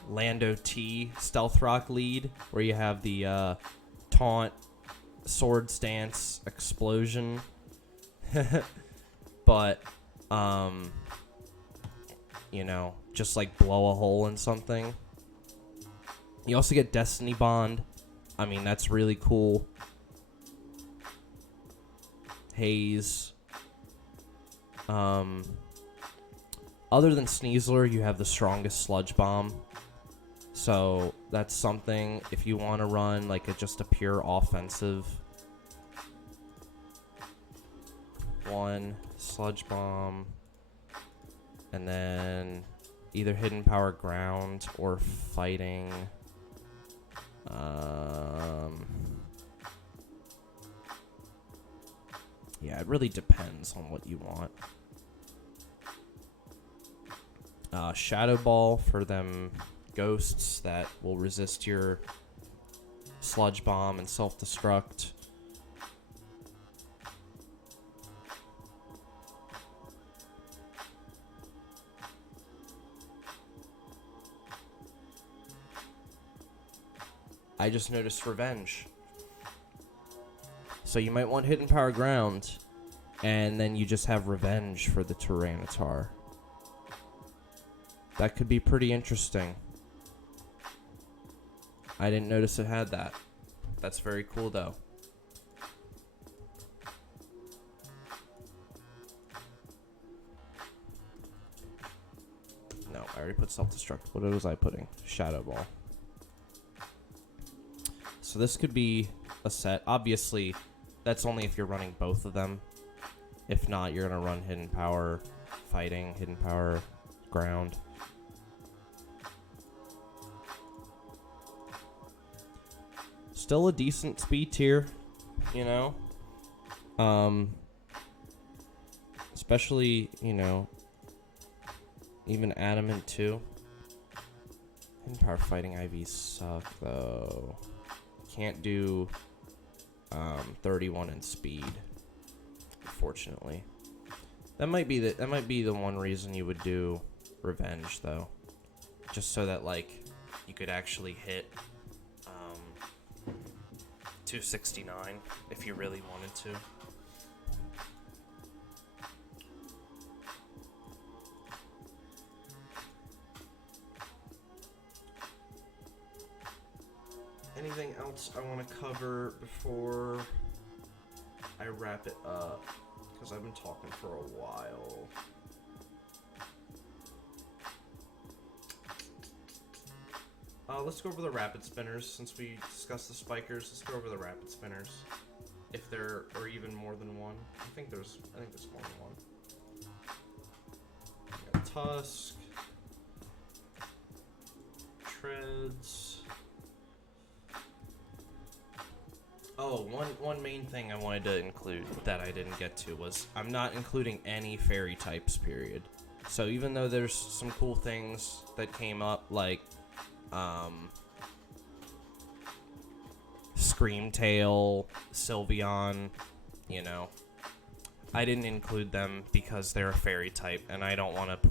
Lando T Stealth Rock lead, where you have the Taunt, Sword Stance, Explosion. But, you know, just like blow a hole in something. You also get Destiny Bond. I mean, that's really cool. Haze. Other than Sneasler, you have the strongest Sludge Bomb. So that's something if you want to run like just a pure offensive. One Sludge Bomb, and then either Hidden Power Ground or Fighting. Yeah, it really depends on what you want. Shadow Ball for them ghosts that will resist your Sludge Bomb and Self-Destruct. I just noticed Revenge. So you might want Hidden Power Ground, and then you just have Revenge for the Tyranitar. That could be pretty interesting. I didn't notice it had that. That's very cool, though. No, I already put Self-Destruct. What was I putting? Shadow Ball. So this could be a set. Obviously, that's only if you're running both of them. If not, you're going to run Hidden Power Fighting, Hidden Power Ground. Still a decent speed tier, you know. Especially, you know, even Adamant too. Hidden Power Fighting IVs suck though. Can't do 31 in speed, unfortunately. That might be the one reason you would do Revenge though, just so that like you could actually hit 269 if you really wanted to. Anything else I want to cover before I wrap it up? Because I've been talking for a while. Let's go over the rapid spinners since we discussed the spikers. Let's go over the rapid spinners, if there are even more than one. I think there's more than one. We got Tusk, Treads. Oh, one main thing I wanted to include that I didn't get to was I'm not including any fairy types, period. So even though there's some cool things that came up, like Screamtail, Sylveon, you know, I didn't include them because they're a fairy type, and I don't want to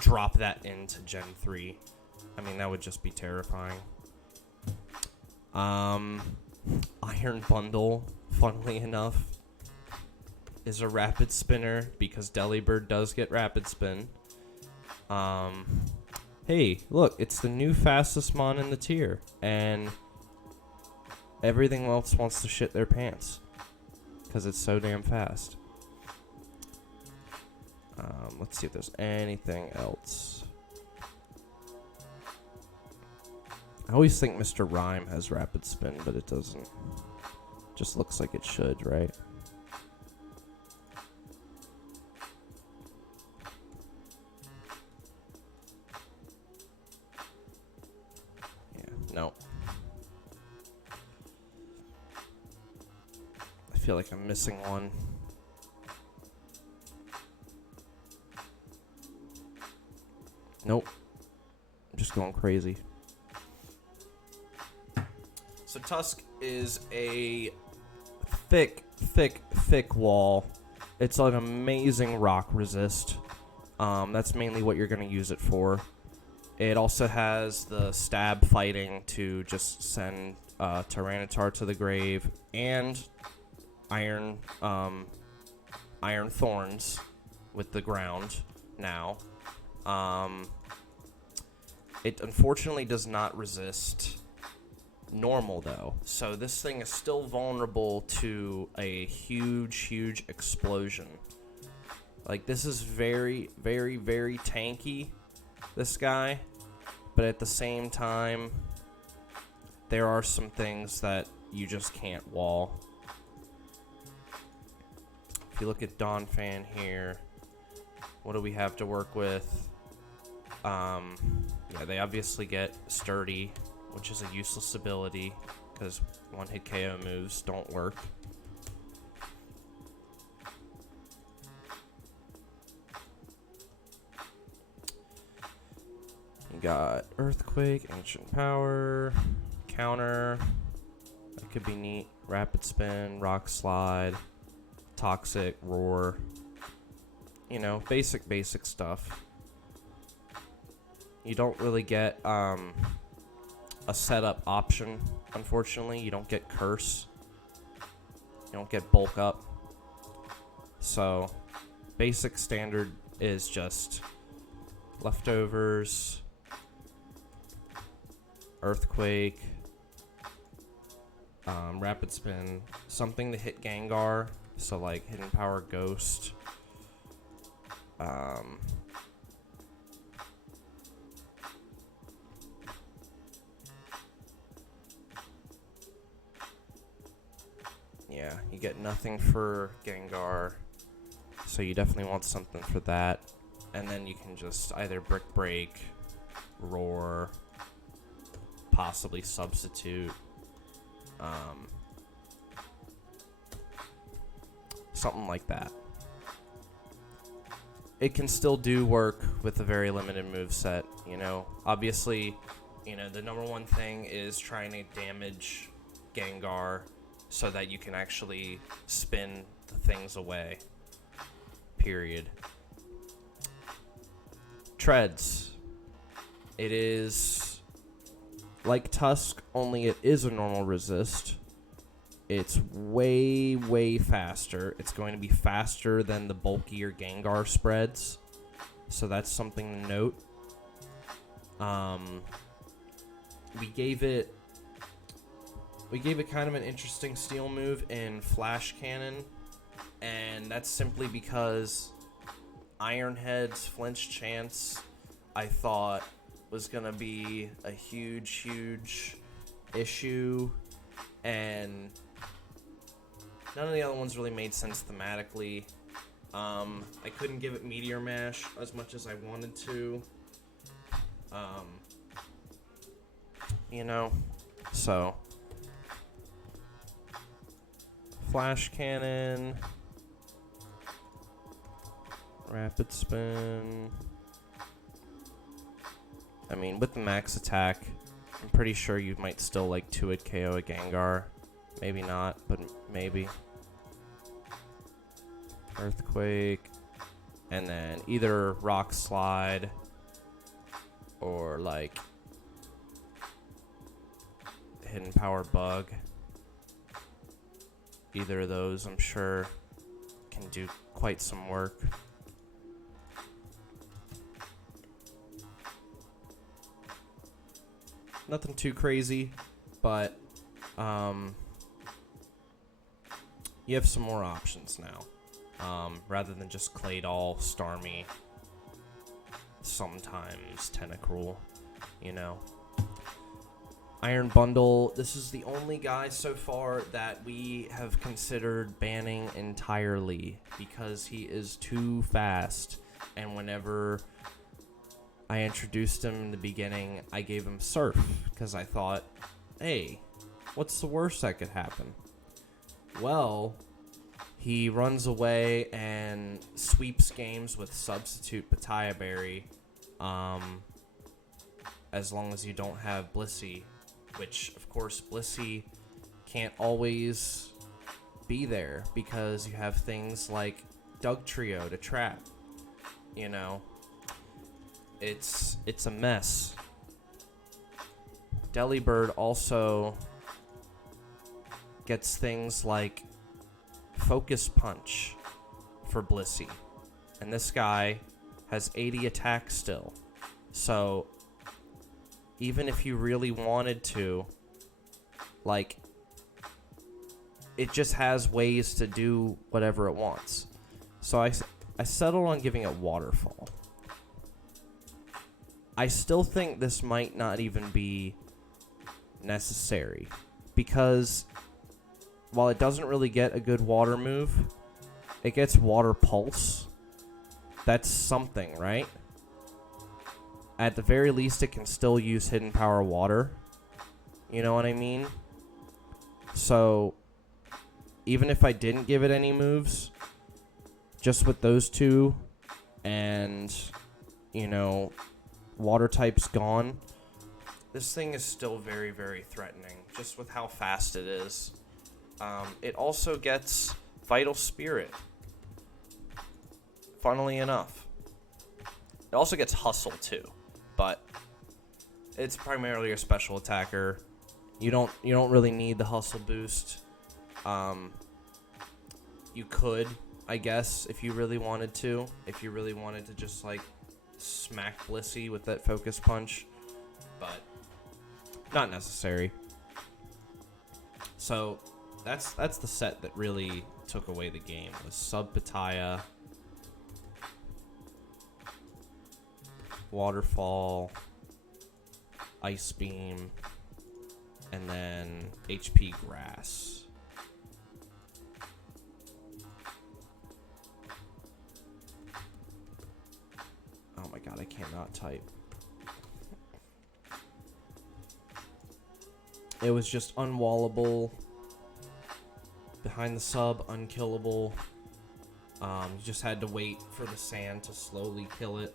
drop that into Gen 3. I mean, that would just be terrifying. Iron Bundle, funnily enough, is a rapid spinner because Delibird does get rapid spin. Hey, look, it's the new fastest mon in the tier, and everything else wants to shit their pants because it's so damn fast. Let's see if there's anything else. I always think Mr. Rhyme has rapid spin, but it doesn't. Just looks like it should, right? No. I feel like I'm missing one. Nope. I'm just going crazy. So Tusk is a thick wall. It's an amazing rock resist. That's mainly what you're going to use it for. It also has the stab fighting to just send Tyranitar to the grave, and iron thorns with the ground now. It unfortunately does not resist normal though, so this thing is still vulnerable to a huge explosion. Like, this is very tanky, this guy, but at the same time there are some things that you just can't wall. If you look at Donphan here, what do we have to work with? Yeah, they obviously get Sturdy, which is a useless ability because one-hit KO moves don't work. You got Earthquake, Ancient Power, Counter. That could be neat. Rapid Spin, Rock Slide, Toxic, Roar. You know, basic stuff. You don't really get a setup option, unfortunately. You don't get Curse. You don't get Bulk Up. So, basic standard is just Leftovers, Earthquake, Rapid Spin, something to hit Gengar, so like Hidden Power, Ghost, yeah, you get nothing for Gengar, so you definitely want something for that, and then you can just either Brick Break, Roar, possibly Substitute, something like that. It can still do work with a very limited moveset, you know. Obviously, you know, the number one thing is trying to damage Gengar so that you can actually spin the things away. Period. Treads. It is like Tusk, only it is a normal resist. It's way faster. It's going to be faster than the bulkier Gengar spreads, so that's something to note. We gave it kind of an interesting steal move in Flash Cannon, and that's simply because Iron Head's flinch chance, I thought, was gonna be a huge issue, and none of the other ones really made sense thematically. I couldn't give it Meteor Mash as much as I wanted to. You know, so Flash Cannon, Rapid Spin. I mean, with the max attack, I'm pretty sure you might still like 2-hit KO a Gengar. Maybe not, but maybe. Earthquake, and then either Rock Slide or like Hidden Power Bug. Either of those, I'm sure, can do quite some work. Nothing too crazy, but you have some more options now. Rather than just Claydol, Starmie, sometimes Tentacruel, you know. Iron Bundle, this is the only guy so far that we have considered banning entirely because he is too fast, and whenever I introduced him in the beginning. I gave him Surf because I thought, hey, what's the worst that could happen? Well, he runs away and sweeps games with substitute Pitaya Berry, as long as you don't have Blissey, which, of course, Blissey can't always be there because you have things like Doug Trio to trap. You know, it's a mess. Delibird also gets things like Focus Punch for Blissey, and this guy has 80 attack still. So even if you really wanted to, like, it just has ways to do whatever it wants. So I settled on giving it Waterfall. I still think this might not even be necessary, because while it doesn't really get a good water move, it gets Water Pulse. That's something, right? At the very least, it can still use Hidden Power Water. You know what I mean? So even if I didn't give it any moves, just with those two and, you know, water types gone, this thing is still very, very threatening, just with how fast it is. It also gets Vital Spirit, funnily enough. It also gets Hustle too, but it's primarily a special attacker. You don't really need the Hustle boost. You could, I guess, if you really wanted to. If you really wanted to just, like, smack Blissey with that Focus Punch. But not necessary. So that's the set that really took away the game. Was Sub Pitaya, Waterfall, Ice Beam, and then HP Grass. Oh my god, I cannot type. It was just unwallable. Behind the sub, unkillable. You just had to wait for the sand to slowly kill it.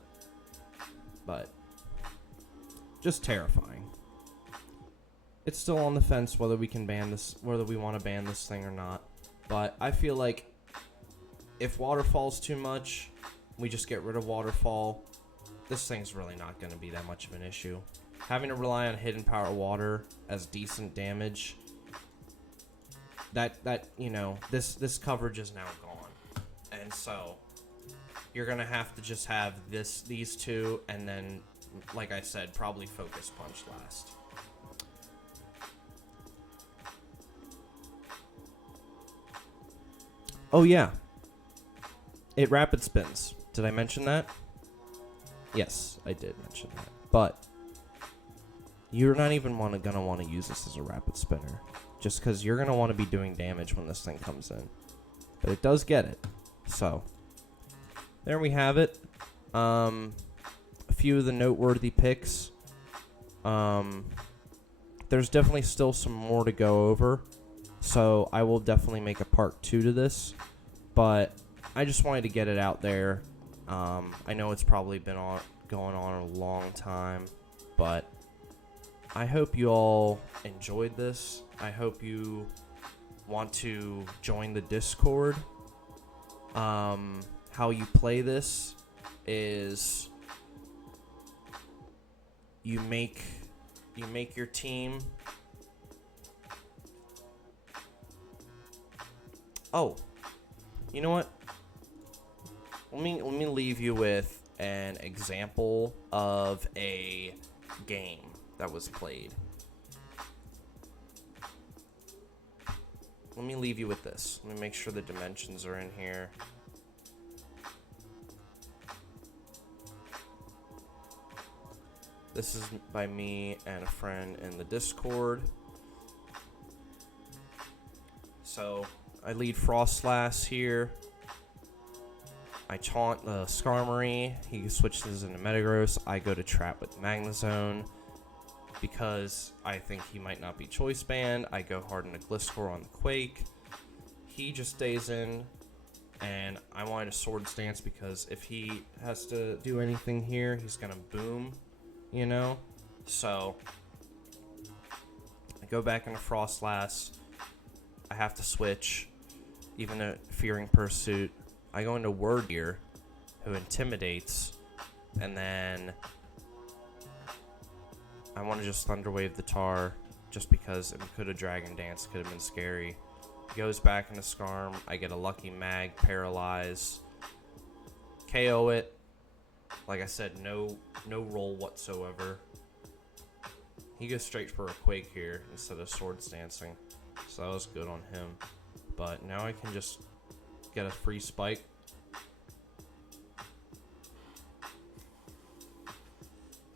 But just terrifying. It's still on the fence whether we can ban this, whether we want to ban this thing or not. But I feel like if Waterfall's too much, we just get rid of Waterfall. This thing's really not going to be that much of an issue. Having to rely on Hidden Power Water as decent damage, that you know, this coverage is now gone. And so you're going to have to just have these two, and then, like I said, probably Focus Punch last. Oh yeah, it rapid spins. Did I mention that? Yes, I did mention that. But you're not even gonna want to use this as a rapid spinner, just because you're gonna want to be doing damage when this thing comes in. But it does get it. So there we have it. A few of the noteworthy picks. There's definitely still some more to go over, so I will definitely make a part 2 to this. But I just wanted to get it out there. I know it's probably been going on a long time, but I hope you all enjoyed this. I hope you want to join the Discord. How you play this is you make your team. Oh, you know what? Let me leave you with an example of a game that was played. Let me leave you with this. Let me make sure the dimensions are in here. This is by me and a friend in the Discord. So I lead Frostlass here. I taunt the Skarmory. He switches into Metagross. I go to trap with Magnezone because I think he might not be choice banned. I go hard into Gliscor on the Quake. He just stays in, and I wanted to Sword Stance because if he has to do anything here, he's gonna boom, you know? So I go back into Frostlass. I have to switch, even a Fearing Pursuit. I go into Wordeer, who intimidates, and then I want to just Thunder Wave the Tar, just because it could have Dragon Dance, could have been scary. He goes back into Skarm. I get a Lucky Mag, Paralyze, KO it. Like I said, no roll whatsoever. He goes straight for a Quake here instead of Sword Stancing, so that was good on him. But now I can just get a free spike.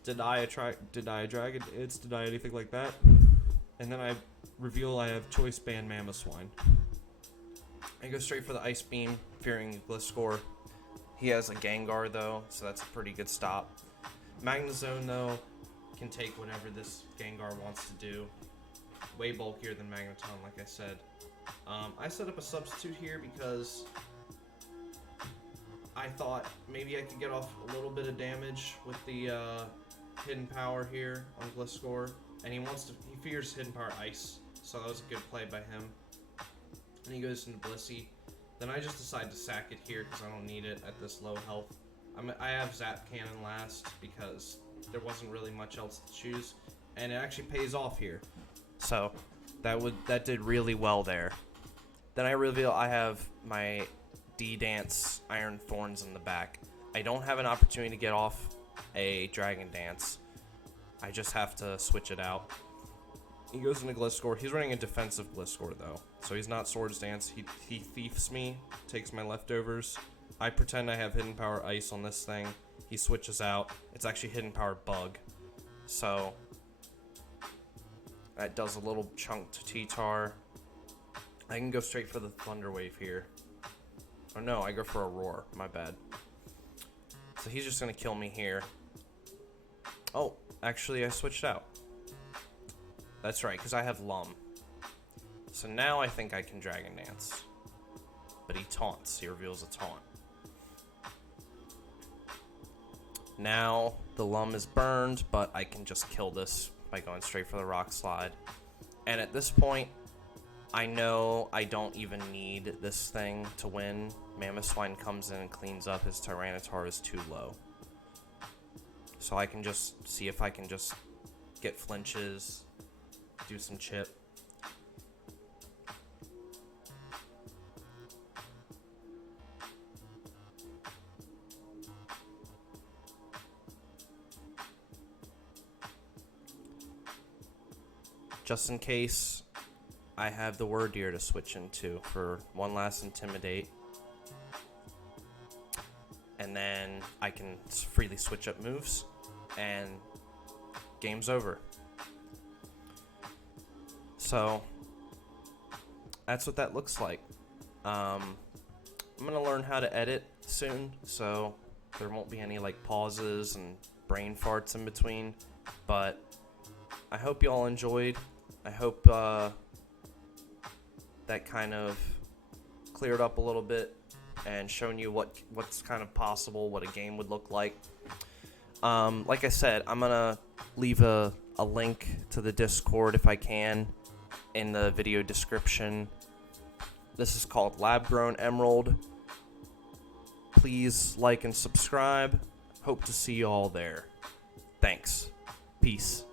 Deny Dragon Dance, deny anything like that. And then I reveal I have choice band Mamoswine. I go straight for the Ice Beam, fearing Gliscor. He has a Gengar though, so that's a pretty good stop. Magnezone though can take whatever this Gengar wants to do. Way bulkier than Magneton, like I said. I set up a substitute here because I thought maybe I could get off a little bit of damage with the Hidden Power here on Gliscor, and he fears Hidden Power Ice, so that was a good play by him. And he goes into Blissey. Then I just decide to sack it here because I don't need it at this low health. I have Zap Cannon last because there wasn't really much else to choose, and it actually pays off here. So that did really well there. Then I reveal I have my D-Dance Iron Thorns in the back. I don't have an opportunity to get off a Dragon Dance. I just have to switch it out. He goes into Gliscor. He's running a defensive Gliscor though, so he's not Swords Dance. He thiefs me, takes my leftovers. I pretend I have Hidden Power Ice on this thing. He switches out. It's actually Hidden Power Bug. So that does a little chunk to T-Tar. I can go straight for the Thunder Wave here. Oh no, I go for a Roar. My bad. So he's just going to kill me here. Oh, actually I switched out. That's right, because I have Lum. So now I think I can Dragon Dance. But he taunts. He reveals a taunt. Now the Lum is burned, but I can just kill this by going straight for the Rock Slide. And at this point, I know I don't even need this thing to win. Mamoswine comes in and cleans up. His Tyranitar is too low. So I can just see if I can just get flinches, do some chip. Just in case, I have the Wordeer to switch into for one last Intimidate. And then I can freely switch up moves, and game's over. So that's what that looks like. I'm gonna learn how to edit soon, so there won't be any like pauses and brain farts in between. But I hope y'all enjoyed. I hope that kind of cleared up a little bit and shown you what's kind of possible, what a game would look like. Like I said, I'm gonna leave a link to the Discord if I can in the video description. This is called Lab Grown Emerald. Please like and subscribe. Hope to see you all there. Thanks. Peace.